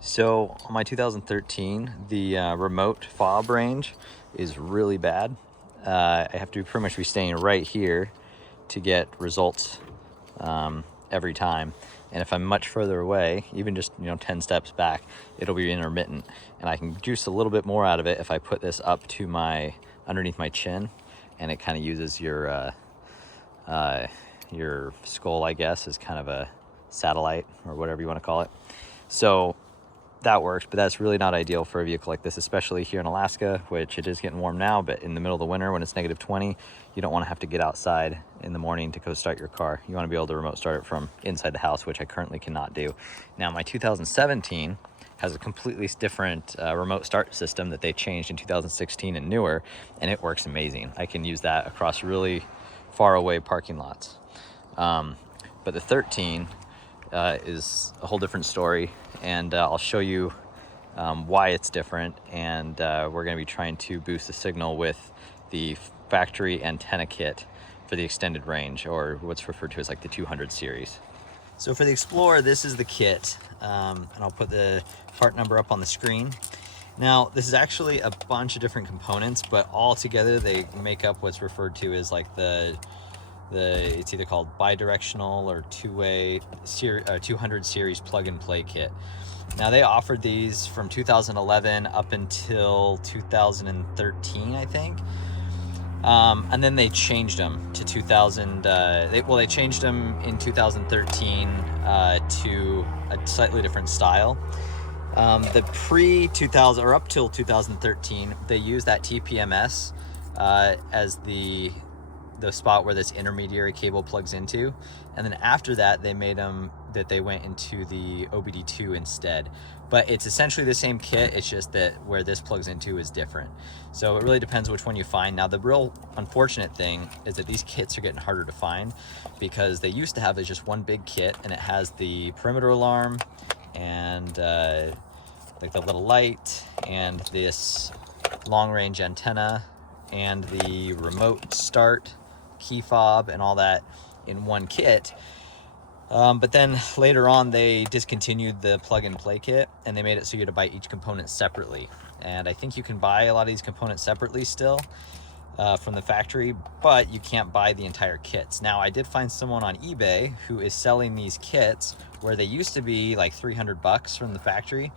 So on my 2013, the remote fob range is really bad. I have to pretty much be staying right here to get results every time. And if I'm much further away, even just 10 steps back, it'll be intermittent. And I can juice a little bit more out of it if I put this up to my underneath my chin, and it kind of uses your skull, I guess, as kind of a satellite or whatever you want to call it. So that works, but that's really not ideal for a vehicle like this, especially here in Alaska, which it is getting warm now, but in the middle of the winter when it's -20, you don't want to have to get outside in the morning to go start your car. You want to be able to remote start it from inside the house, which I currently cannot do. Now, my 2017 has a completely different remote start system that they changed in 2016 and newer, and it works amazing. I can use that across really far away parking lots. But the 13 is a whole different story, and I'll show you why it's different. And we're going to be trying to boost the signal with the factory antenna kit for the extended range, or what's referred to as like the 200 series. So for the Explorer, this is the kit, and I'll put the part number up on the screen. Now, this is actually a bunch of different components, but all together they make up what's referred to as like it's either called bidirectional or two-way 200 series plug-and-play kit. Now, they offered these from 2011 up until 2013, I think. And then they changed them to 2000. They changed them in 2013 to a slightly different style. The pre-2000 or up till 2013, they used that TPMS as the spot where this intermediary cable plugs into, and then after that they made them that they went into the OBD2 instead. But it's essentially the same kit, it's just that where this plugs into is different. So it really depends which one you find. Now, the real unfortunate thing is that these kits are getting harder to find, because they used to have just one big kit, and it has the perimeter alarm and like the little light and this long range antenna and the remote start key fob and all that in one kit. But then later on they discontinued the plug-and-play kit, and they made it so you had to buy each component separately. And I think you can buy a lot of these components separately still from the factory, but you can't buy the entire kits. Now, I did find someone on eBay who is selling these kits where they used to be like 300 bucks from the factory.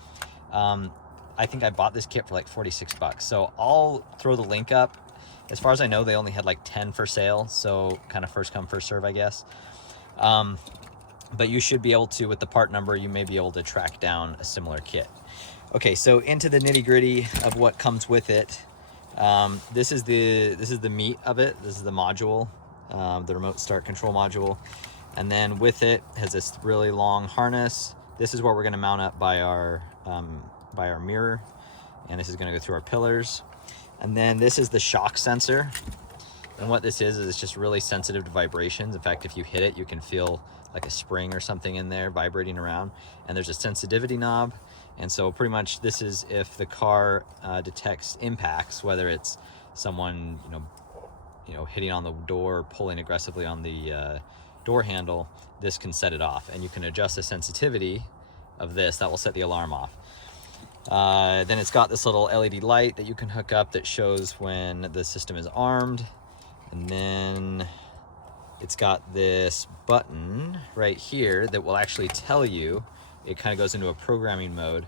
I think I bought this kit for like 46 bucks. So I'll throw the link up. As far as I know, they only had like 10 for sale, so kind of first come, first serve, I guess. But you should be able to, with the part number, you may be able to track down a similar kit. Okay, so into the nitty gritty of what comes with it. This is the meat of it. This is the module, the remote start control module. And then with it has this really long harness. This is what we're gonna mount up by our mirror. And this is gonna go through our pillars. And then this is the shock sensor. And what this is it's just really sensitive to vibrations. In fact, if you hit it, you can feel like a spring or something in there vibrating around. And there's a sensitivity knob. And so pretty much this is if the car detects impacts, whether it's someone hitting on the door, pulling aggressively on the door handle, this can set it off. And you can adjust the sensitivity of this. That will set the alarm off. Then it's got this little LED light that you can hook up that shows when the system is armed. And then it's got this button right here that will actually tell you. It kind of goes into a programming mode,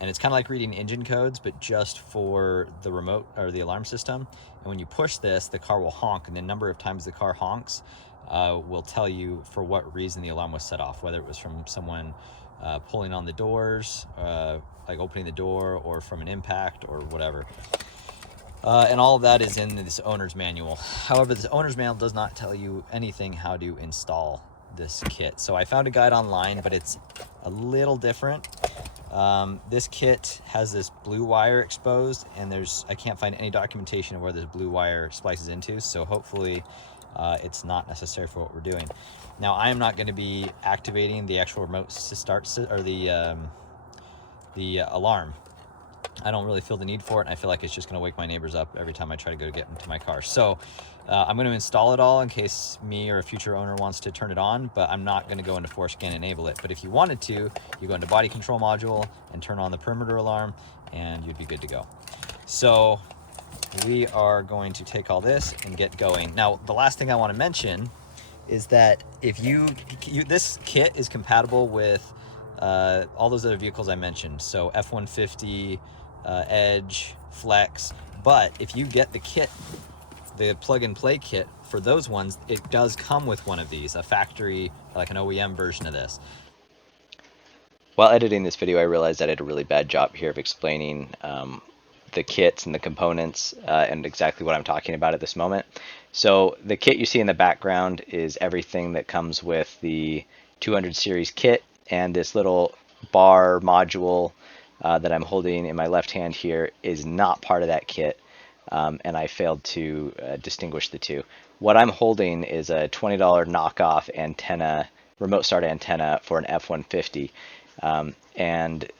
and it's kind of like reading engine codes, but just for the remote or the alarm system. And when you push this, the car will honk, and the number of times the car honks will tell you for what reason the alarm was set off, whether it was from someone pulling on the doors, like opening the door, or from an impact or whatever. And all of that is in this owner's manual. However, this owner's manual does not tell you anything how to install this kit. So I found a guide online, but it's a little different. This kit has this blue wire exposed, and I can't find any documentation of where this blue wire splices into. So hopefully it's not necessary for what we're doing. Now, I am not going to be activating the actual remote start or the alarm. I don't really feel the need for it, and I feel like it's just going to wake my neighbors up every time I try to go to get into my car. So I'm going to install it all in case me or a future owner wants to turn it on, but I'm not going to go into Forscan and enable it. But if you wanted to, you go into body control module and turn on the perimeter alarm, and you'd be good to go. So we are going to take all this and get going. Now, the last thing I want to mention is that if this kit is compatible with all those other vehicles I mentioned. So F-150, Edge, Flex. But if you get the kit, the plug and play kit for those ones, it does come with one of these, a factory, like an OEM version of this. While editing this video, I realized I did a really bad job here of explaining the kits and the components and exactly what I'm talking about at this moment. So the kit you see in the background is everything that comes with the 200 series kit, and this little bar module that I'm holding in my left hand here is not part of that kit, and I failed to distinguish the two. What I'm holding is a $20 knockoff antenna, remote start antenna for an F-150, and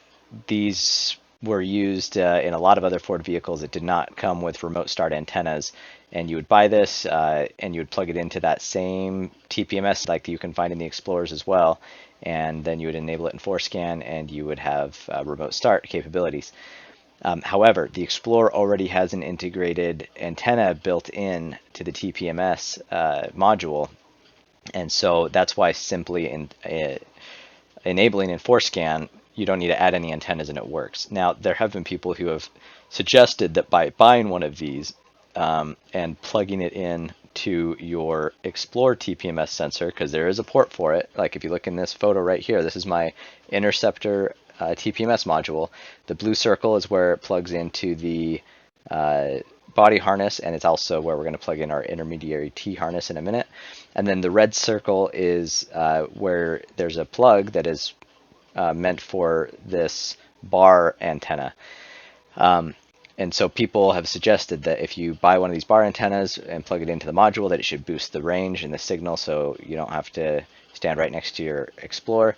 these were used in a lot of other Ford vehicles that did not come with remote start antennas. And you would buy this and you would plug it into that same TPMS like you can find in the Explorers as well. And then you would enable it in Forscan and you would have remote start capabilities. However, the Explorer already has an integrated antenna built in to the TPMS module. And so that's why simply enabling in Forscan, you don't need to add any antennas and it works. Now, there have been people who have suggested that by buying one of these and plugging it in to your Explorer TPMS sensor, because there is a port for it. Like if you look in this photo right here, this is my Interceptor TPMS module. The blue circle is where it plugs into the body harness, and it's also where we're going to plug in our intermediary T harness in a minute. And then the red circle is where there's a plug that is meant for this bar antenna. And so people have suggested that if you buy one of these bar antennas and plug it into the module, that it should boost the range and the signal so you don't have to stand right next to your Explorer.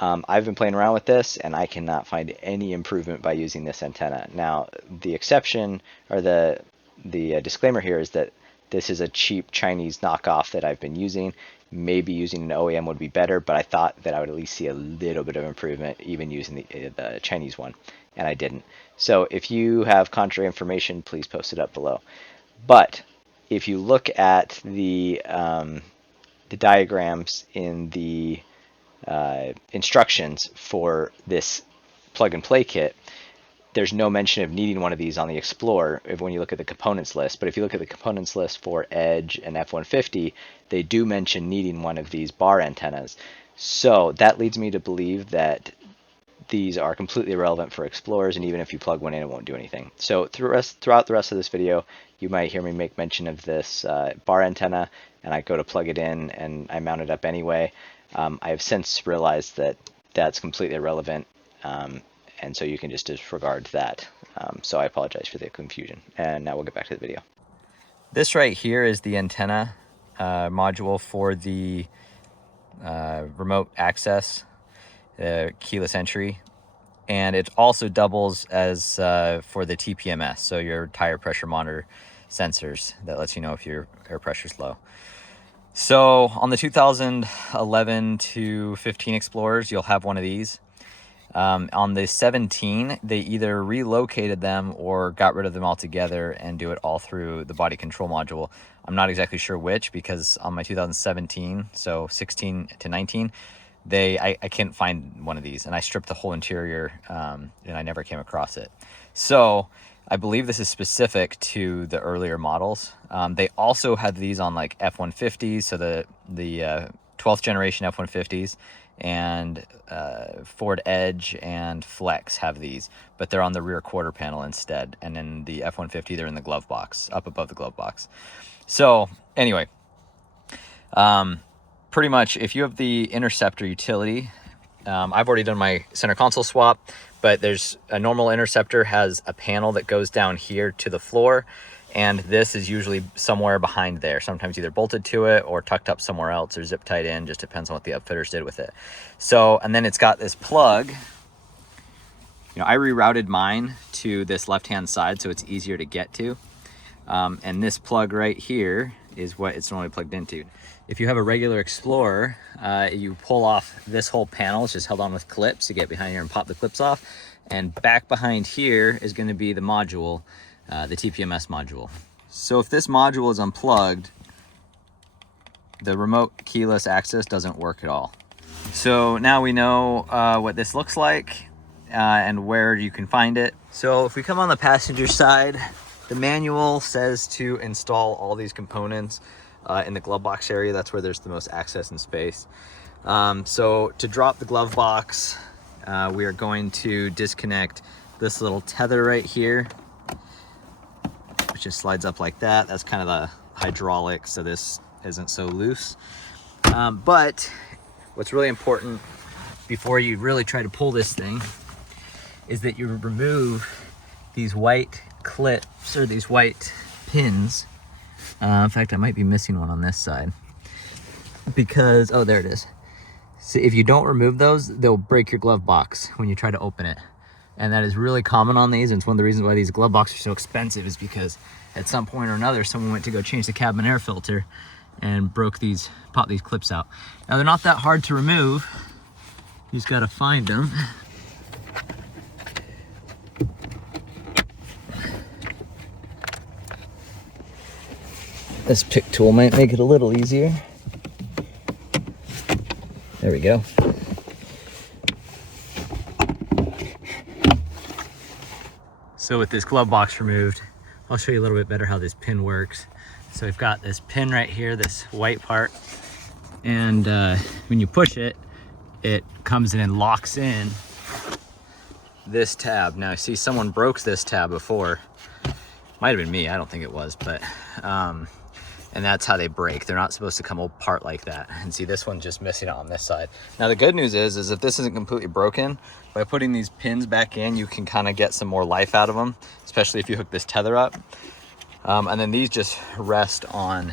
I've been playing around with this and I cannot find any improvement by using this antenna. Now, the exception or the disclaimer here is that this is a cheap Chinese knockoff that I've been using. Maybe using an OEM would be better, but I thought that I would at least see a little bit of improvement even using the Chinese one, and I didn't. So if you have contrary information, please post it up below. But if you look at the diagrams in the instructions for this plug and play kit, there's no mention of needing one of these on the Explorer when you look at the components list. But if you look at the components list for Edge and F-150, they do mention needing one of these bar antennas. So that leads me to believe that these are completely irrelevant for Explorers, and even if you plug one in, it won't do anything. So throughout the rest of this video, you might hear me make mention of this bar antenna, and I go to plug it in, and I mount it up anyway. I have since realized that that's completely irrelevant, and so you can just disregard that. So I apologize for the confusion, and now we'll get back to the video. This right here is the antenna module for the remote access, keyless entry, and it also doubles as for the TPMS, so your tire pressure monitor sensors that lets you know if your air pressure is low. So on the 2011 to 15 Explorers, you'll have one of these. On the 17, they either relocated them or got rid of them altogether and do it all through the body control module. I'm not exactly sure which, because on my 2017, so 16 to 19, I couldn't find one of these, and I stripped the whole interior and I never came across it. So I believe this is specific to the earlier models. They also had these on like F-150s, so the 12th generation F-150s, and Ford Edge and Flex have these, but they're on the rear quarter panel instead. And in the F-150, they're in the glove box, up above the glove box. So anyway, pretty much if you have the Interceptor utility, I've already done my center console swap, but there's a normal Interceptor has a panel that goes down here to the floor, and this is usually somewhere behind there, sometimes either bolted to it or tucked up somewhere else or zip tied in, just depends on what the upfitters did with it. So, and then it's got this plug you know, I rerouted mine to this left-hand side so it's easier to get to. And this plug right here is what it's normally plugged into. If you have a regular Explorer, you pull off this whole panel. It's just held on with clips. You get behind here and pop the clips off. And back behind here is going to be the module, the TPMS module. So if this module is unplugged, the remote keyless access doesn't work at all. So now we know what this looks like and where you can find it. So if we come on the passenger side, the manual says to install all these components in the glove box area. That's where there's the most access and space. So to drop the glove box, we are going to disconnect this little tether right here, which just slides up like that. That's kind of the hydraulic, so this isn't so loose. But what's really important before you really try to pull this thing is that you remove these white clips or these white pins. In fact, I might be missing one on this side because, oh, there it is. So if you don't remove those, they'll break your glove box when you try to open it. And that is really common on these, and it's one of the reasons why these glove boxes are so expensive, is because at some point or another, someone went to go change the cabin air filter and popped these clips out. Now, they're not that hard to remove. You just gotta find them. This pick tool might make it a little easier. There we go. So with this glove box removed, I'll show you a little bit better how this pin works. So we've got this pin right here, this white part, and when you push it, it comes in and locks in this tab. Now I see someone broke this tab before. Might have been me, I don't think it was, but and that's how they break. They're not supposed to come apart like that. And see, this one's just missing out on this side. Now the good news is if this isn't completely broken, by putting these pins back in, you can kind of get some more life out of them, especially if you hook this tether up. And then these just rest on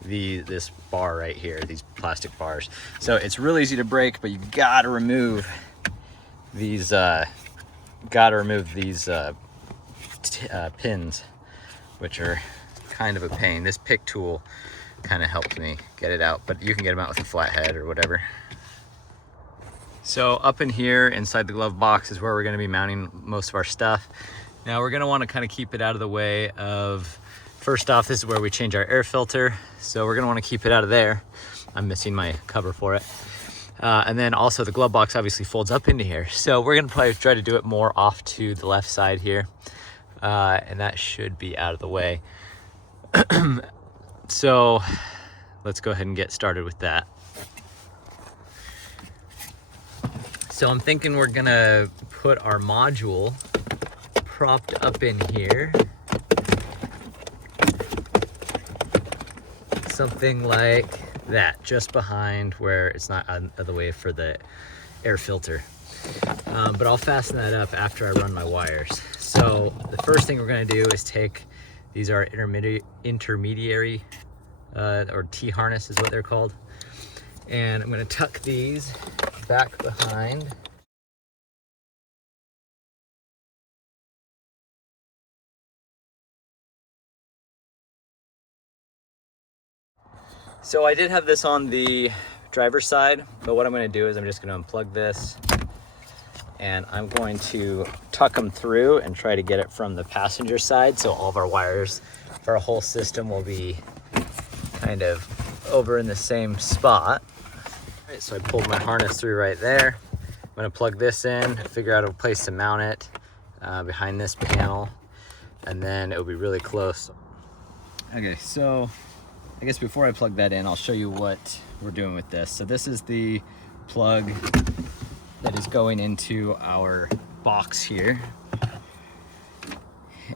this bar right here, these plastic bars. So it's really easy to break, but you gotta remove these pins, which are kind of a pain. This pick tool kind of helped me get it out, but you can get them out with a flathead or whatever. So up in here inside the glove box is where we're going to be mounting most of our stuff. Now we're going to want to kind of keep it out of the way of, first off, this is where we change our air filter, so we're going to want to keep it out of there. I'm missing my cover for it. And then also the glove box obviously folds up into here, so we're going to probably try to do it more off to the left side here, and that should be out of the way. So let's go ahead and get started with that. So I'm thinking we're gonna put our module propped up in here. Something like that, just behind where it's not out of the way for the air filter. But I'll fasten that up after I run my wires. So the first thing we're gonna do is take, these are intermediary or T-harness is what they're called. And I'm gonna tuck these back behind. So I did have this on the driver's side, but what I'm gonna do is I'm just gonna unplug this and I'm going to tuck them through and try to get it from the passenger side, so all of our wires for our whole system will be kind of over in the same spot. All right, so I pulled my harness through right there. I'm gonna plug this in, figure out a place to mount it behind this panel, and then it'll be really close. Okay, so I guess before I plug that in, I'll show you what we're doing with this. So this is the plug that is going into our box here.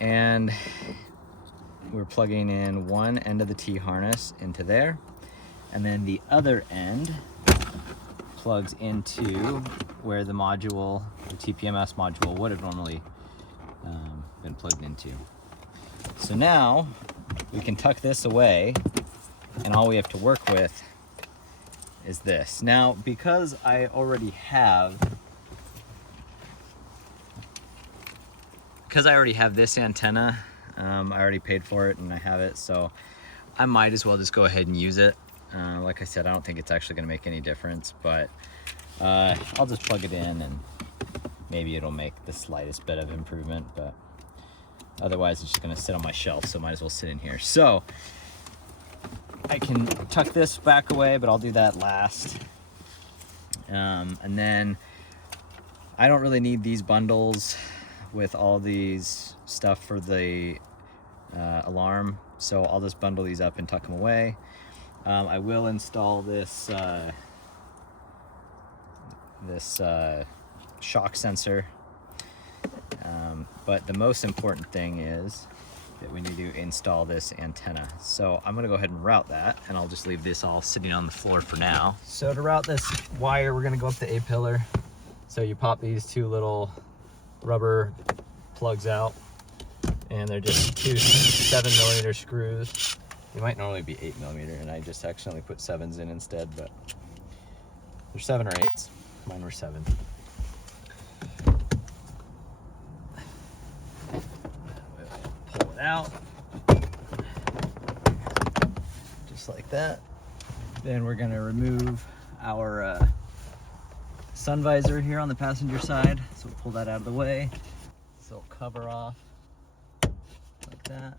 And we're plugging in one end of the T-harness into there. And then the other end plugs into where the module, the TPMS module, would have normally been plugged into. So now we can tuck this away, and all we have to work with is this. Now, because I already have because I already have this antenna, I already paid for it and I have it, so I might as well just go ahead and use it. Like I said, I don't think it's actually going to make any difference, but I'll just plug it in and maybe it'll make the slightest bit of improvement, but otherwise it's just going to sit on my shelf, so might as well sit in here. So I can tuck this back away, but I'll do that last. And then I don't really need these bundles with all these stuff for the alarm, so I'll just bundle these up and tuck them away. I will install this shock sensor, but the most important thing is that we need to install this antenna. So I'm gonna go ahead and route that, and I'll just leave this all sitting on the floor for now. So to route this wire, we're gonna go up the A-pillar. So you pop these two little rubber plugs out, and they're just two 7mm screws. They might normally be 8mm, and I just accidentally put 7s in instead, but they're 7 or 8s. Mine were 7. Pull it out, just like that. Then we're gonna remove our sun visor here on the passenger side. So we'll pull that out of the way. So it'll cover off like that.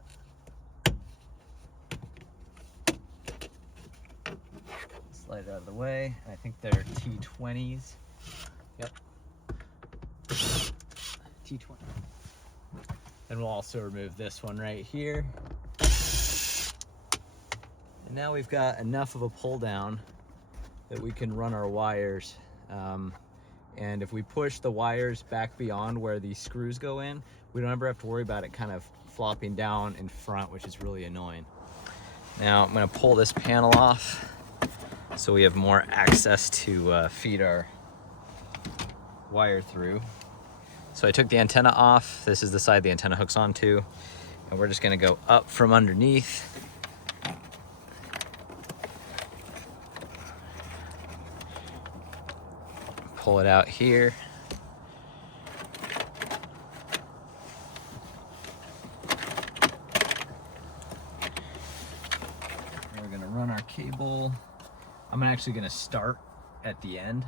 Slide it out of the way. I think they're T20s. Yep. T20. And we'll also remove this one right here. And now we've got enough of a pull down that we can run our wires. And if we push the wires back beyond where these screws go in, we don't ever have to worry about it kind of flopping down in front, which is really annoying. Now I'm gonna pull this panel off so we have more access to feed our wire through. So I took the antenna off. This is the side the antenna hooks onto, and we're just gonna go up from underneath. Pull it out here. We're gonna run our cable. I'm actually gonna start at the end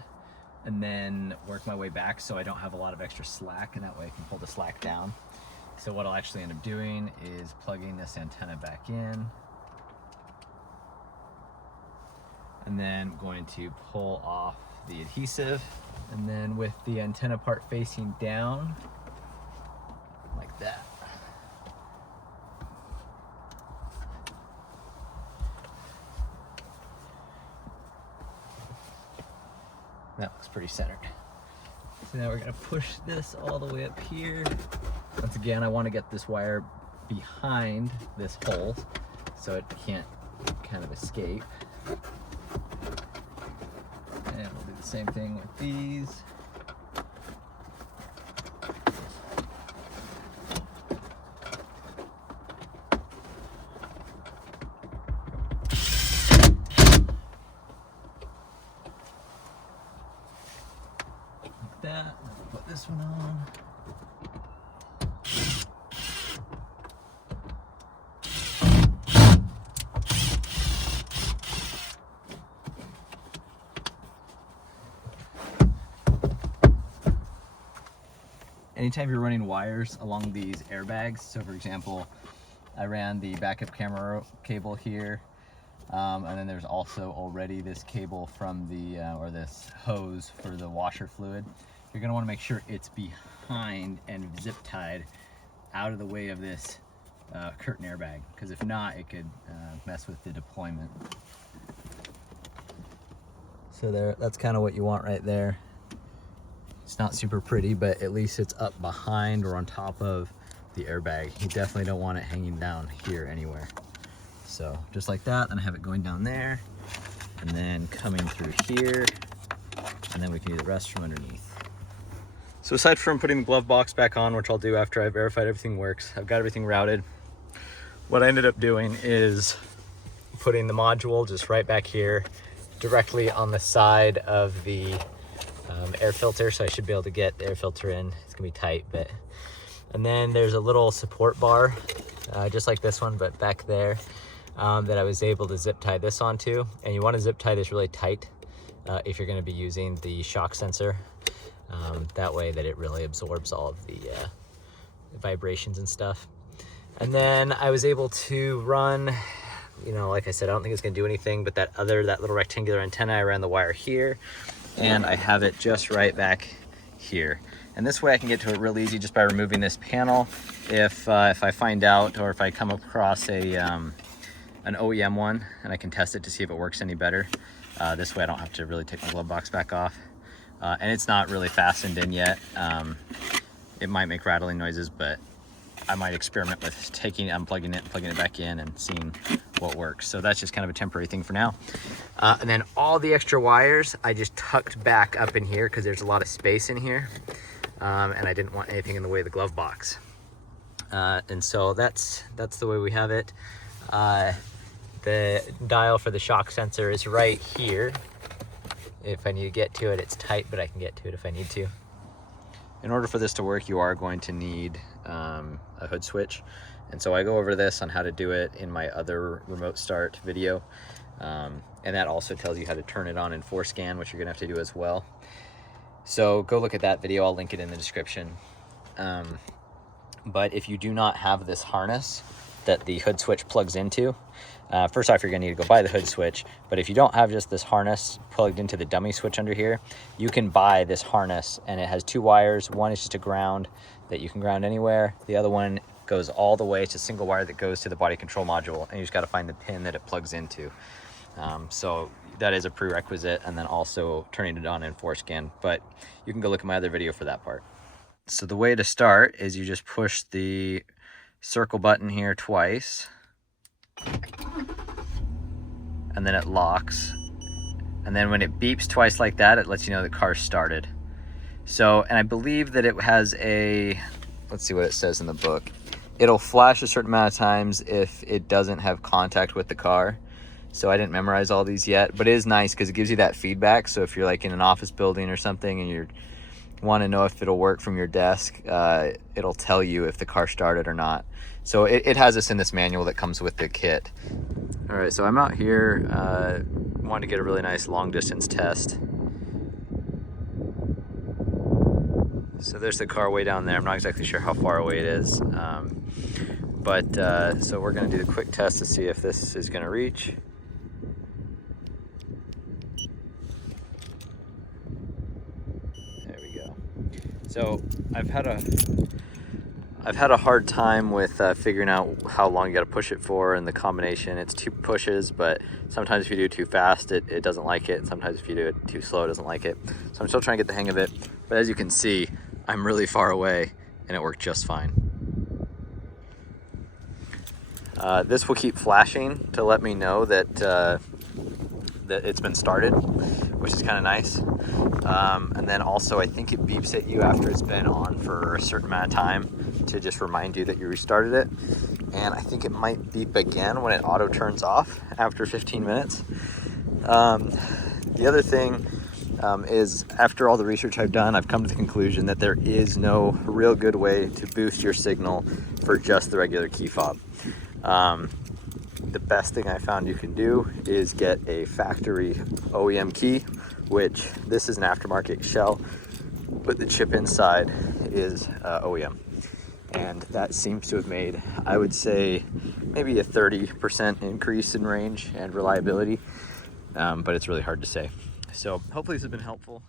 and then work my way back so I don't have a lot of extra slack, and that way I can pull the slack down. So what I'll actually end up doing is plugging this antenna back in, and then I'm going to pull off the adhesive, and then with the antenna part facing down like that. That looks pretty centered. So now we're gonna push this all the way up here. Once again, I wanna get this wire behind this hole so it can't kind of escape. And we'll do the same thing with these. That. Put this one on. Anytime you're running wires along these airbags, so for example, I ran the backup camera cable here, and then there's also already this cable from the, or this hose for the washer fluid. You're gonna wanna make sure it's behind and zip tied out of the way of this curtain airbag, because if not, it could mess with the deployment. So there, that's kind of what you want right there. It's not super pretty, but at least it's up behind or on top of the airbag. You definitely don't want it hanging down here anywhere. So just like that, and I have it going down there, and then coming through here, and then we can do the rest from underneath. So aside from putting the glove box back on, which I'll do after I've verified everything works, I've got everything routed. What I ended up doing is putting the module just right back here, directly on the side of the air filter, so I should be able to get the air filter in. It's gonna be tight, but And then there's a little support bar, just like this one, but back there, that I was able to zip tie this onto. And you want to zip tie this really tight if you're going to be using the shock sensor. That way that it really absorbs all of the vibrations and stuff. And then I was able to run, you know, like I said, I don't think it's gonna do anything, but that little rectangular antenna, I ran the wire here, and I have it just right back here. And this way I can get to it real easy just by removing this panel. If I find out, or if I come across an OEM one, and I can test it to see if it works any better. This way I don't have to really take my glove box back off. And it's not really fastened in yet. It might make rattling noises, but I might experiment with unplugging it and plugging it back in and seeing what works. So that's just kind of a temporary thing for now. And then all the extra wires, I just tucked back up in here because there's a lot of space in here. And I didn't want anything in the way of the glove box. And so that's the way we have it. The dial for the shock sensor is right here. If I need to get to it, it's tight, but I can get to it if I need to. In order for this to work, you are going to need a hood switch. And so I go over this on how to do it in my other remote start video. And that also tells you how to turn it on in Forscan, which you're gonna have to do as well. So go look at that video, I'll link it in the description. But if you do not have this harness that the hood switch plugs into, first off, you're gonna need to go buy the hood switch, but if you don't have just this harness plugged into the dummy switch under here, you can buy this harness, and it has two wires. One is just a ground that you can ground anywhere. The other one goes all the way. It's a single wire that goes to the body control module, and you just gotta find the pin that it plugs into. So that is a prerequisite, and then also turning it on in Forscan, but you can go look at my other video for that part. So the way to start is you just push the circle button here twice, and then it locks, and then when it beeps twice like that, it lets you know the car started. So, and I believe that it has a, let's see what it says in the book. It'll flash a certain amount of times if it doesn't have contact with the car. So I didn't memorize all these yet, but it is nice because it gives you that feedback. So if you're like in an office building or something and you want to know if it'll work from your desk, it'll tell you if the car started or not. So it has this in this manual that comes with the kit. All right, so I'm out here, wanting to get a really nice long distance test. So there's the car way down there. I'm not exactly sure how far away it is. So we're gonna do the quick test to see if this is gonna reach. There we go. So I've had a hard time with figuring out how long you got to push it for, and the combination. It's 2 pushes, but sometimes if you do it too fast, it doesn't like it. And sometimes if you do it too slow, it doesn't like it. So I'm still trying to get the hang of it. But as you can see, I'm really far away, and it worked just fine. This will keep flashing to let me know that that it's been started, which is kind of nice. And then also I think it beeps at you after it's been on for a certain amount of time to just remind you that you restarted it. And I think it might beep again when it auto turns off after 15 minutes. The other thing is, after all the research I've done, I've come to the conclusion that there is no real good way to boost your signal for just the regular key fob. The best thing I found you can do is get a factory OEM key, which this is an aftermarket shell, but the chip inside is OEM. And that seems to have made, I would say, maybe a 30% increase in range and reliability, but it's really hard to say. So hopefully this has been helpful.